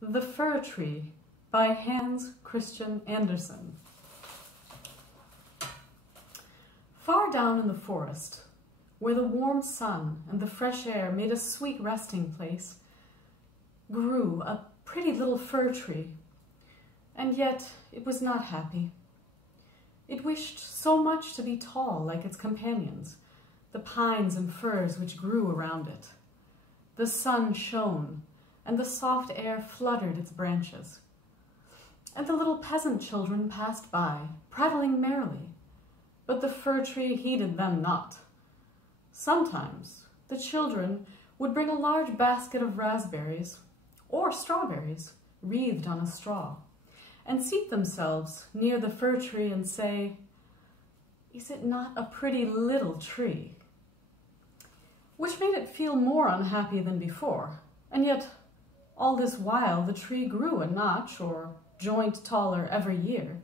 The Fir Tree by Hans Christian Andersen. Far down in the forest, where the warm sun and the fresh air made a sweet resting place, grew a pretty little fir tree, and yet it was not happy. It wished so much to be tall like its companions, the pines and firs which grew around it. The sun shone, and the soft air fluttered its branches. And the little peasant children passed by, prattling merrily, but the fir tree heeded them not. Sometimes the children would bring a large basket of raspberries or strawberries wreathed on a straw, and seat themselves near the fir tree and say, "Is it not a pretty little tree?" Which made it feel more unhappy than before, and yet all this while the tree grew a notch or joint taller every year,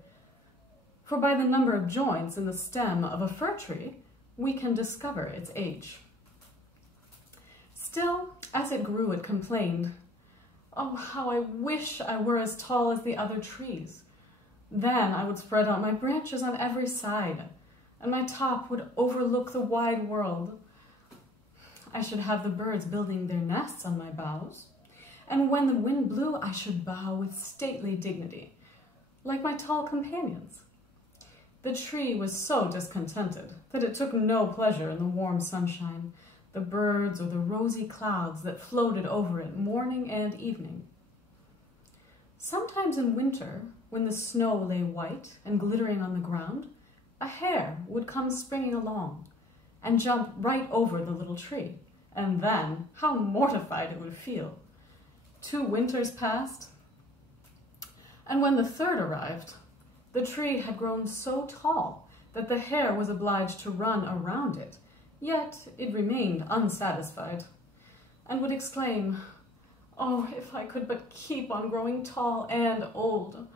for by the number of joints in the stem of a fir tree, we can discover its age. Still, as it grew, it complained, "Oh, how I wish I were as tall as the other trees. Then I would spread out my branches on every side, and my top would overlook the wide world. I should have the birds building their nests on my boughs, and when the wind blew, I should bow with stately dignity, like my tall companions." The tree was so discontented that it took no pleasure in the warm sunshine, the birds, or the rosy clouds that floated over it morning and evening. Sometimes in winter, when the snow lay white and glittering on the ground, a hare would come springing along and jump right over the little tree, and then how mortified it would feel. 2 winters passed, and when the third arrived, the tree had grown so tall that the hare was obliged to run around it, yet it remained unsatisfied, and would exclaim, "Oh, if I could but keep on growing tall and old!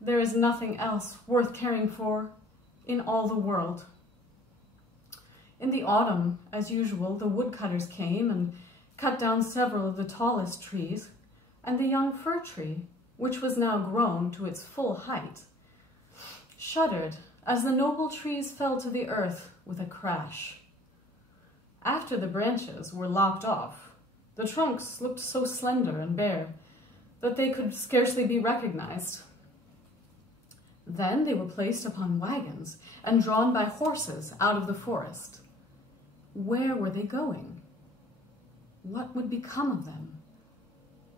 There is nothing else worth caring for in all the world." In the autumn, as usual, the woodcutters came and cut down several of the tallest trees, and the young fir tree, which was now grown to its full height, shuddered as the noble trees fell to the earth with a crash. After the branches were lopped off, the trunks looked so slender and bare that they could scarcely be recognized. Then they were placed upon wagons and drawn by horses out of the forest. Where were they going? What would become of them?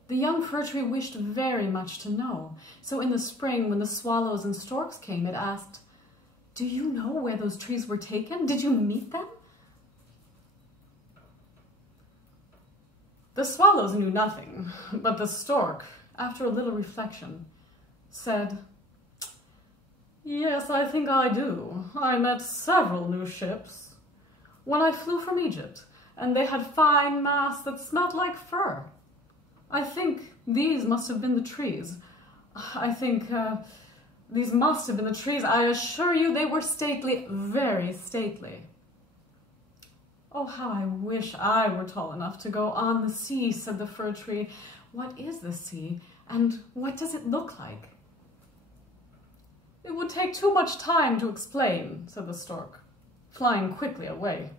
The young fir tree wished very much to know, so in the spring, when the swallows and storks came, it asked, "Do you know where those trees were taken? Did you meet them?" The swallows knew nothing, but the stork, after a little reflection, said, "Yes, I think I do. I met several new ships when I flew from Egypt, and they had fine masts that smelt like fir. I think these must have been the trees. These must have been the trees. I assure you they were stately, very stately." "Oh, how I wish I were tall enough to go on the sea," said the fir tree. "What is the sea, and what does it look like?" "It would take too much time to explain," said the stork, flying quickly away.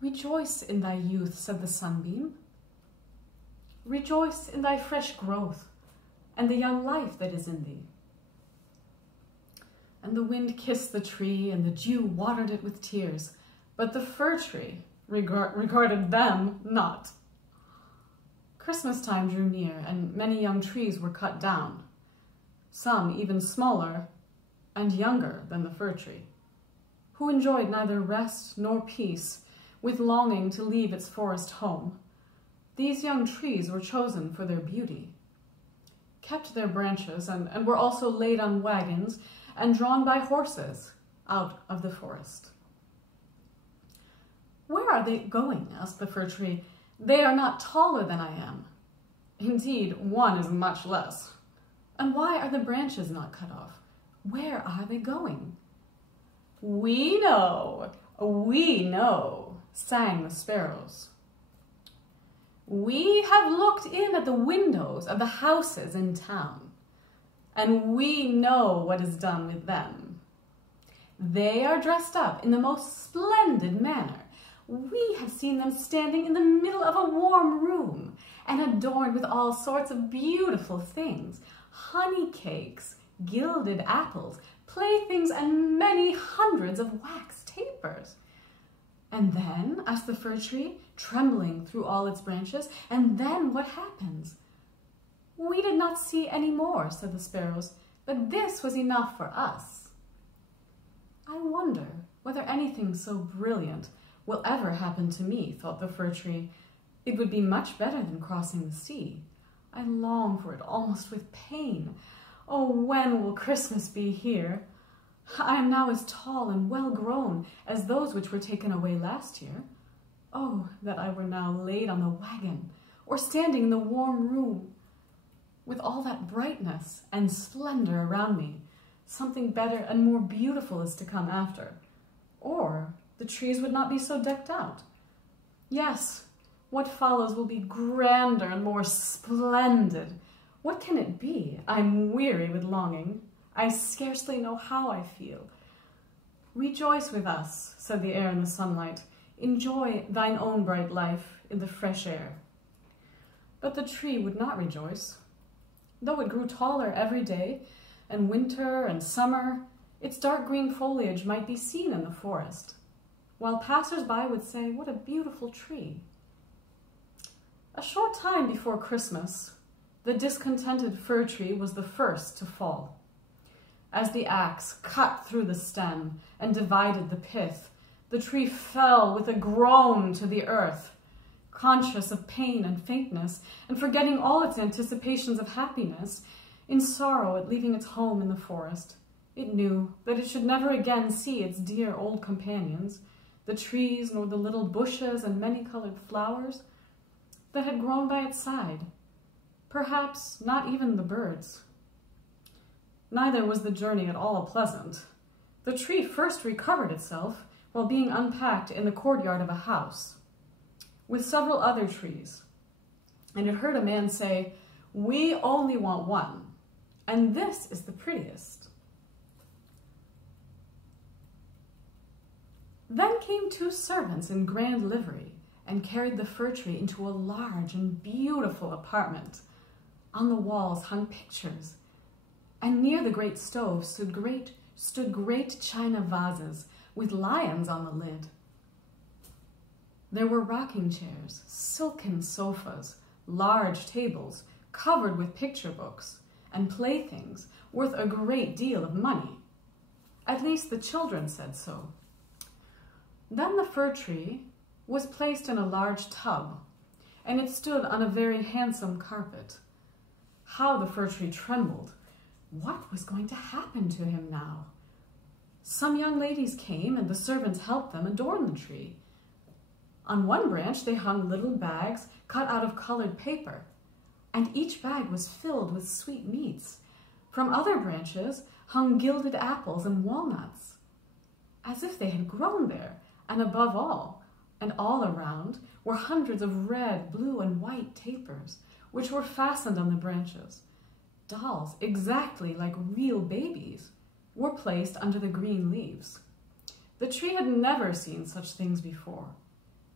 "Rejoice in thy youth," said the sunbeam. "Rejoice in thy fresh growth and the young life that is in thee." And the wind kissed the tree, and the dew watered it with tears, but the fir tree regarded them not. Christmas time drew near, and many young trees were cut down, some even smaller and younger than the fir tree, who enjoyed neither rest nor peace, with longing to leave its forest home. These young trees were chosen for their beauty, kept their branches, and were also laid on wagons and drawn by horses out of the forest. "Where are they going?" asked the fir tree. "They are not taller than I am. Indeed, one is much less. And why are the branches not cut off? Where are they going?" We know," sang the sparrows. We have looked in at the windows of the houses in town, and we know what is done with them. They are dressed up in the most splendid manner. We have seen them standing in the middle of a warm room and adorned with all sorts of beautiful things, honey cakes, gilded apples, playthings, and many hundreds of wax tapers. And then, asked the fir tree, trembling through all its branches, and then what happens? We did not see any more, said the sparrows, but this was enough for us. I wonder whether anything so brilliant will ever happen to me, thought the fir tree. It would be much better than crossing the sea. I long for it almost with pain. Oh, when will Christmas be here? I am now as tall and well grown as those which were taken away last year. Oh, that I were now laid on the wagon, or standing in the warm room. With all that brightness and splendor around me, something better and more beautiful is to come after. Or the trees would not be so decked out. Yes, what follows will be grander and more splendid. What can it be? I'm weary with longing. I scarcely know how I feel. Rejoice with us, said the air in the sunlight. Enjoy thine own bright life in the fresh air. But the tree would not rejoice. Though it grew taller every day, and winter and summer, its dark green foliage might be seen in the forest, while passers-by would say, what a beautiful tree. A short time before Christmas, the discontented fir tree was the first to fall. As the axe cut through the stem and divided the pith, the tree fell with a groan to the earth. Conscious of pain and faintness, and forgetting all its anticipations of happiness, in sorrow at leaving its home in the forest, it knew that it should never again see its dear old companions, the trees nor the little bushes and many-colored flowers that had grown by its side, perhaps not even the birds. Neither was the journey at all pleasant. The tree first recovered itself while being unpacked in the courtyard of a house, with several other trees, and it heard a man say, we only want one, and this is the prettiest. Then came two servants in grand livery and carried the fir tree into a large and beautiful apartment. On the walls hung pictures, and near the great stove stood great china vases with lions on the lid. There were rocking chairs, silken sofas, large tables covered with picture books, and playthings worth a great deal of money. At least the children said so. Then the fir tree was placed in a large tub, and it stood on a very handsome carpet. How the fir tree trembled! What was going to happen to him now? Some young ladies came, and the servants helped them adorn the tree. On one branch they hung little bags cut out of colored paper, and each bag was filled with sweet meats. From other branches hung gilded apples and walnuts, as if they had grown there, and above all, and all around, were hundreds of red, blue, and white tapers, which were fastened on the branches. Dolls, exactly like real babies, were placed under the green leaves. The tree had never seen such things before,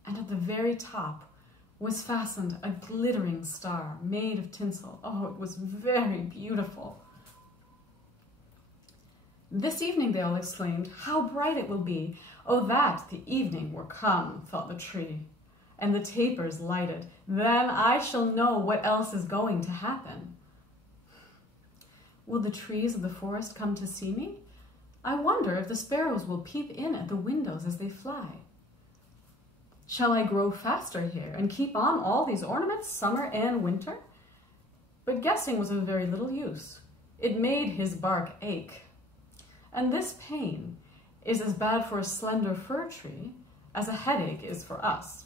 and at the very top was fastened a glittering star made of tinsel. Oh, it was very beautiful. This evening, they all exclaimed, how bright it will be. Oh, that the evening were come, thought the tree, and the tapers lighted. Then I shall know what else is going to happen. Will the trees of the forest come to see me? I wonder if the sparrows will peep in at the windows as they fly. Shall I grow faster here and keep on all these ornaments, summer and winter? But guessing was of very little use. It made his bark ache. And this pain is as bad for a slender fir tree as a headache is for us.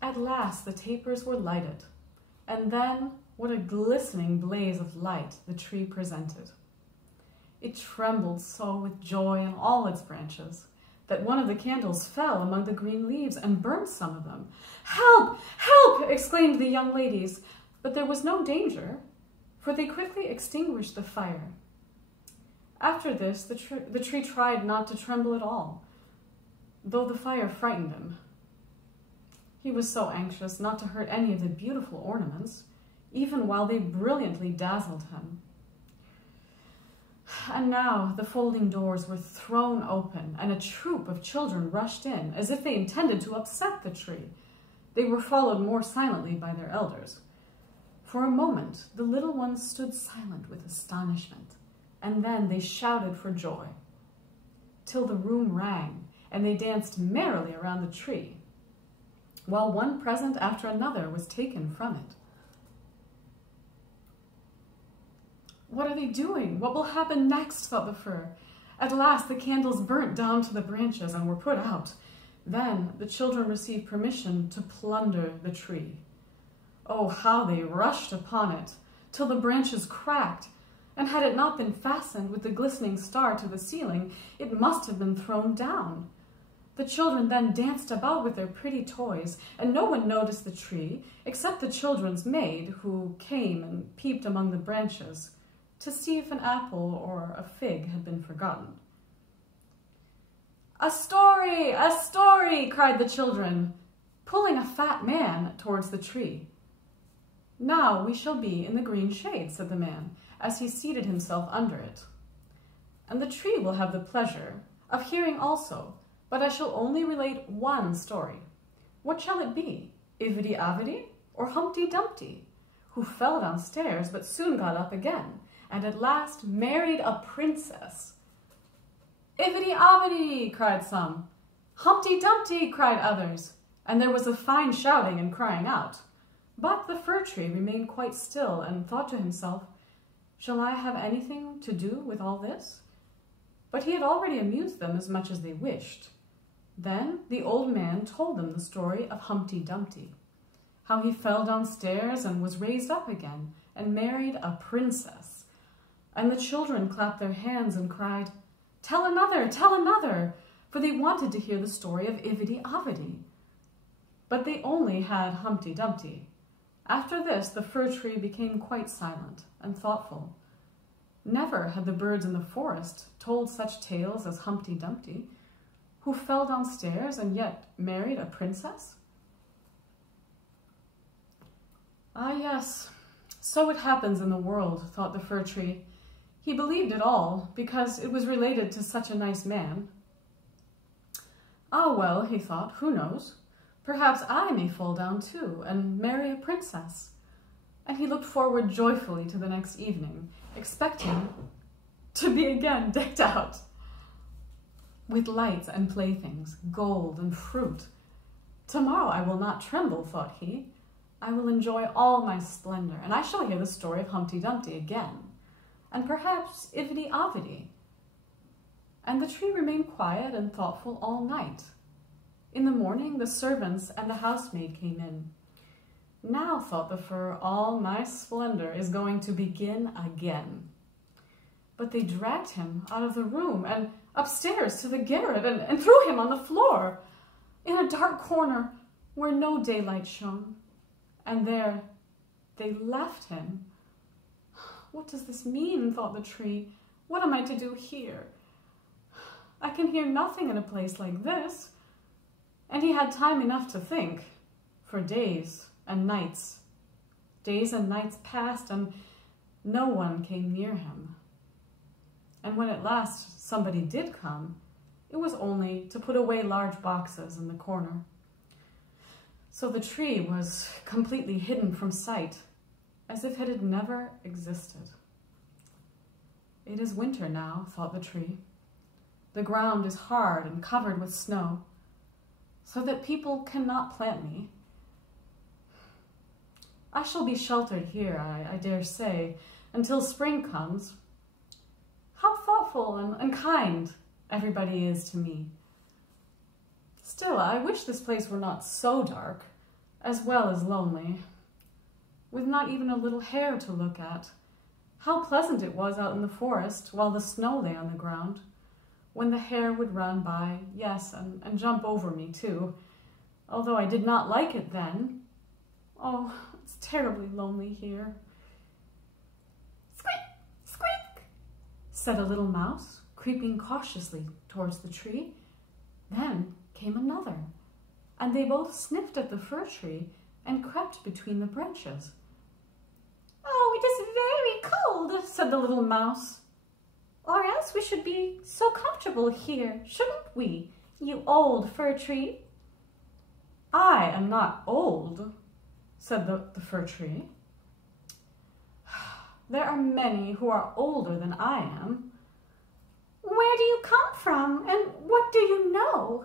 At last the tapers were lighted, and then what a glistening blaze of light the tree presented. It trembled so with joy in all its branches that one of the candles fell among the green leaves and burnt some of them. Help! Help! exclaimed the young ladies, but there was no danger, for they quickly extinguished the fire. After this, the tree tried not to tremble at all, though the fire frightened him. He was so anxious not to hurt any of the beautiful ornaments, even while they brilliantly dazzled him. And now the folding doors were thrown open, and a troop of children rushed in, as if they intended to upset the tree. They were followed more silently by their elders. For a moment, the little ones stood silent with astonishment, and then they shouted for joy, till the room rang, and they danced merrily around the tree, while one present after another was taken from it. What are they doing? What will happen next? Thought the fir. At last the candles burnt down to the branches and were put out. Then the children received permission to plunder the tree. Oh, how they rushed upon it, till the branches cracked, and had it not been fastened with the glistening star to the ceiling, it must have been thrown down. The children then danced about with their pretty toys, and no one noticed the tree, except the children's maid, who came and peeped among the branches to see if an apple or a fig had been forgotten. "A story! A story!" cried the children, pulling a fat man towards the tree. "Now we shall be in the green shade," said the man, as he seated himself under it. "And the tree will have the pleasure of hearing also, but I shall only relate one story. What shall it be? Ivedy-Avedy or Humpty-Dumpty, who fell downstairs but soon got up again, and at last married a princess?" "Ivedy-Avedy!" cried some. "Humpty-Dumpty!" cried others, and there was a fine shouting and crying out. But the fir tree remained quite still and thought to himself, "Shall I have anything to do with all this?" But he had already amused them as much as they wished. Then the old man told them the story of Humpty-Dumpty, how he fell downstairs and was raised up again and married a princess. And the children clapped their hands and cried, "Tell another," for they wanted to hear the story of Ivedy-Avedy. But they only had Humpty-Dumpty. After this, the fir tree became quite silent and thoughtful. Never had the birds in the forest told such tales as Humpty-Dumpty, who fell downstairs and yet married a princess. Ah, yes, so it happens in the world, thought the fir tree. He believed it all, because it was related to such a nice man. Ah, well, he thought, who knows? Perhaps I may fall down too, and marry a princess. And he looked forward joyfully to the next evening, expecting to be again decked out with lights and playthings, gold and fruit. "Tomorrow I will not tremble," thought he. "I will enjoy all my splendor, and I shall hear the story of Humpty-Dumpty again, and perhaps Ivedy-Avedy." And the tree remained quiet and thoughtful all night. In the morning, the servants and the housemaid came in. "Now," thought the fir, "all my splendor is going to begin again." But they dragged him out of the room and upstairs to the garret and threw him on the floor, in a dark corner where no daylight shone. And there they left him. "What does this mean?" thought the tree. "What am I to do here? I can hear nothing in a place like this." And he had time enough to think, for days and nights. Days and nights passed, and no one came near him. And when at last somebody did come, it was only to put away large boxes in the corner. So the tree was completely hidden from sight, as if it had never existed. "It is winter now," thought the tree. "The ground is hard and covered with snow, so that people cannot plant me. I shall be sheltered here, I dare say, until spring comes. How thoughtful and kind everybody is to me. Still, I wish this place were not so dark, as well as lonely, with not even a little hare to look at. How pleasant it was out in the forest while the snow lay on the ground, when the hare would run by, yes, and jump over me too, although I did not like it then, Oh, it's terribly lonely here. Squeak, squeak, said a little mouse, creeping cautiously towards the tree. Then came another, and they both sniffed at the fir tree and crept between the branches. Oh, it is very cold, said the little mouse. Or else we should be so comfortable here, shouldn't we, you old fir tree? I am not old, said the fir tree. There are many who are older than I am. Where do you come from, and what do you know?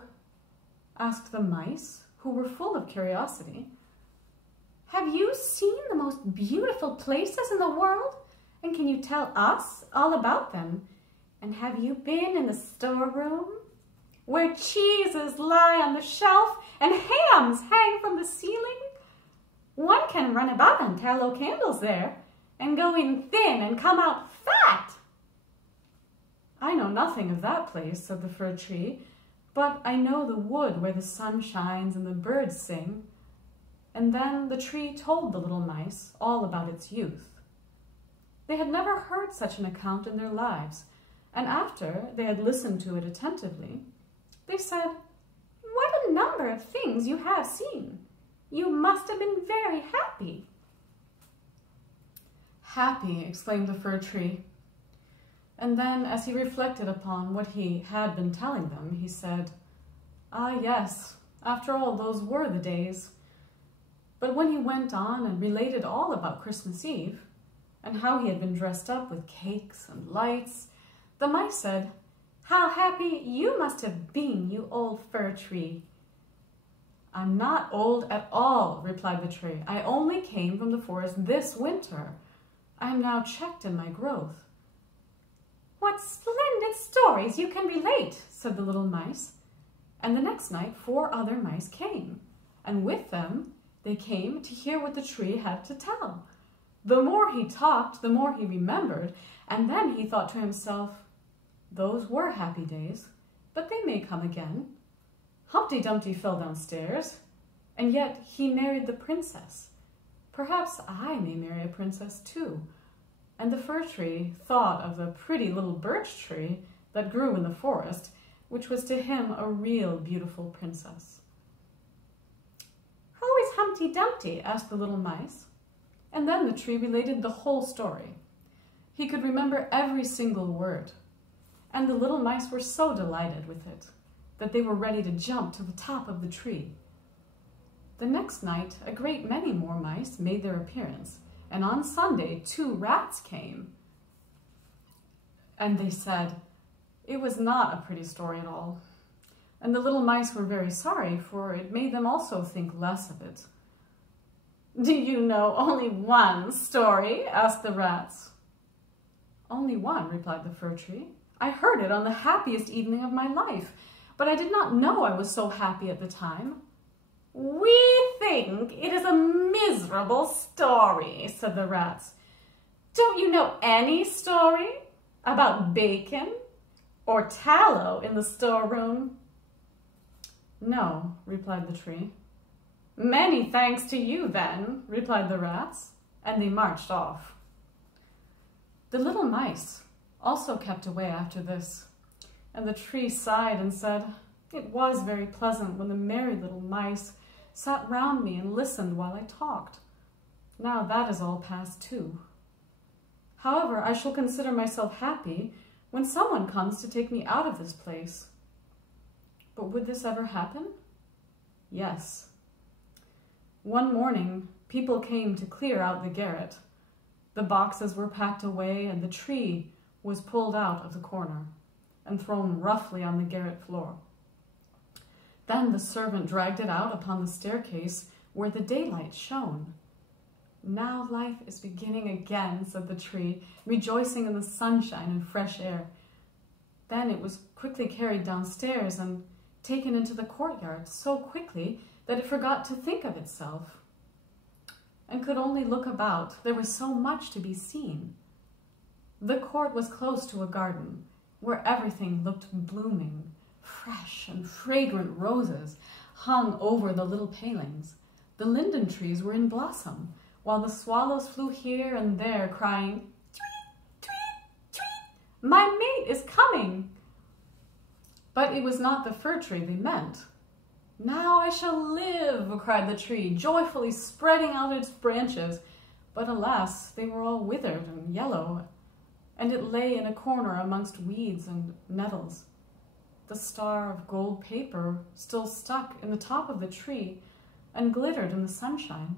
Asked the mice, who were full of curiosity. Have you seen the most beautiful places in the world? And can you tell us all about them? And have you been in the storeroom, where cheeses lie on the shelf and hams hang from the ceiling? One can run about on tallow candles there, and go in thin and come out fat. I know nothing of that place, said the fir tree, but I know the wood where the sun shines and the birds sing. And then the tree told the little mice all about its youth. They had never heard such an account in their lives, and after they had listened to it attentively, they said, What a number of things you have seen! You must have been very happy. Happy, exclaimed the fir tree. And then, as he reflected upon what he had been telling them, he said, Ah, yes, after all, those were the days. But when he went on and related all about Christmas Eve, and how he had been dressed up with cakes and lights, the mice said, How happy you must have been, you old fir tree. I'm not old at all, replied the tree. I only came from the forest this winter. I am now checked in my growth. What splendid stories you can relate, said the little mice. And the next night 4 other mice came, and with them they came to hear what the tree had to tell. The more he talked, the more he remembered, and then he thought to himself, Those were happy days, but they may come again. Humpty Dumpty fell downstairs, and yet he married the princess. Perhaps I may marry a princess too. And the fir tree thought of the pretty little birch tree that grew in the forest, which was to him a real beautiful princess. Who is Humpty Dumpty? Asked the little mice. And then the tree related the whole story. He could remember every single word, and the little mice were so delighted with it that they were ready to jump to the top of the tree. The next night, a great many more mice made their appearance, and on Sunday 2 rats came. And they said, it was not a pretty story at all. And the little mice were very sorry, for it made them also think less of it. Do you know only one story? Asked the rats. Only one, replied the fir tree. I heard it on the happiest evening of my life, but I did not know I was so happy at the time. We think it is a miserable story, said the rats. Don't you know any story about bacon or tallow in the storeroom? No, replied the tree. Many thanks to you then, replied the rats, and they marched off. The little mice also kept away after this, and the tree sighed and said, It was very pleasant when the merry little mice sat round me and listened while I talked. Now that is all past too. However, I shall consider myself happy when someone comes to take me out of this place. But would this ever happen? Yes. One morning, people came to clear out the garret. The boxes were packed away, and the tree was pulled out of the corner and thrown roughly on the garret floor. Then the servant dragged it out upon the staircase where the daylight shone. Now life is beginning again, said the tree, rejoicing in the sunshine and fresh air. Then it was quickly carried downstairs and taken into the courtyard so quickly that it forgot to think of itself and could only look about. There was so much to be seen. The court was close to a garden where everything looked blooming. Fresh and fragrant roses hung over the little palings. The The linden trees were in blossom, while the swallows flew here and there, crying, "Tweet, tweet, tweet, my mate is coming!" But it was not the fir tree they meant. "Now I shall live," cried the tree, joyfully spreading out its branches. But alas, they were all withered and yellow, and it lay in a corner amongst weeds and nettles. The star of gold paper still stuck in the top of the tree and glittered in the sunshine.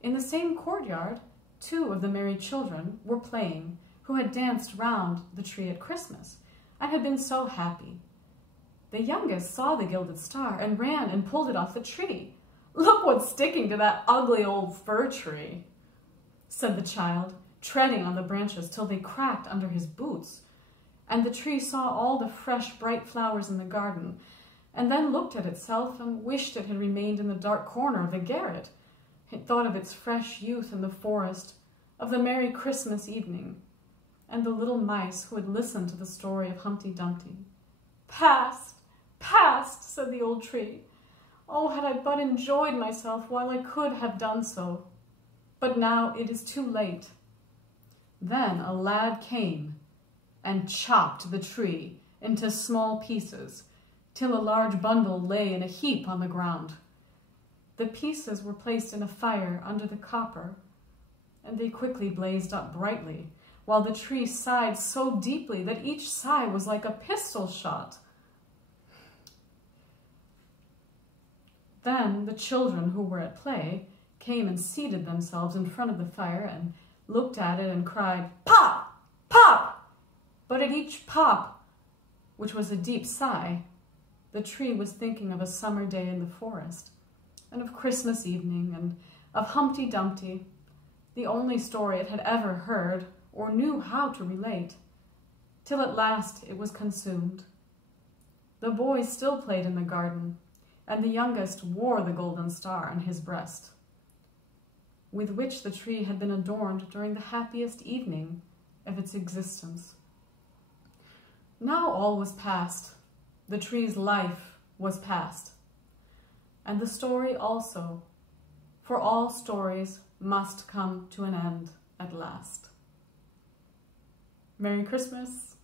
In the same courtyard, 2 of the merry children were playing, who had danced round the tree at Christmas and had been so happy. The youngest saw the gilded star and ran and pulled it off the tree. "Look what's sticking to that ugly old fir tree," said the child, treading on the branches till they cracked under his boots. And the tree saw all the fresh, bright flowers in the garden, and then looked at itself and wished it had remained in the dark corner of the garret. It thought of its fresh youth in the forest, of the merry Christmas evening, and the little mice who had listened to the story of Humpty Dumpty. "Past, past," said the old tree. "Oh, had I but enjoyed myself while I could have done so. But now it is too late." Then a lad came and chopped the tree into small pieces, till a large bundle lay in a heap on the ground. The pieces were placed in a fire under the copper, and they quickly blazed up brightly, while the tree sighed so deeply that each sigh was like a pistol shot. Then the children who were at play came and seated themselves in front of the fire and looked at it and cried, "Pop! Pop!" But at each pop, which was a deep sigh, the tree was thinking of a summer day in the forest, and of Christmas evening, and of Humpty Dumpty, the only story it had ever heard or knew how to relate, till at last it was consumed. The boys still played in the garden, and the youngest wore the golden star on his breast, with which the tree had been adorned during the happiest evening of its existence. Now all was past. The tree's life was past, and the story also, for all stories must come to an end at last. Merry Christmas.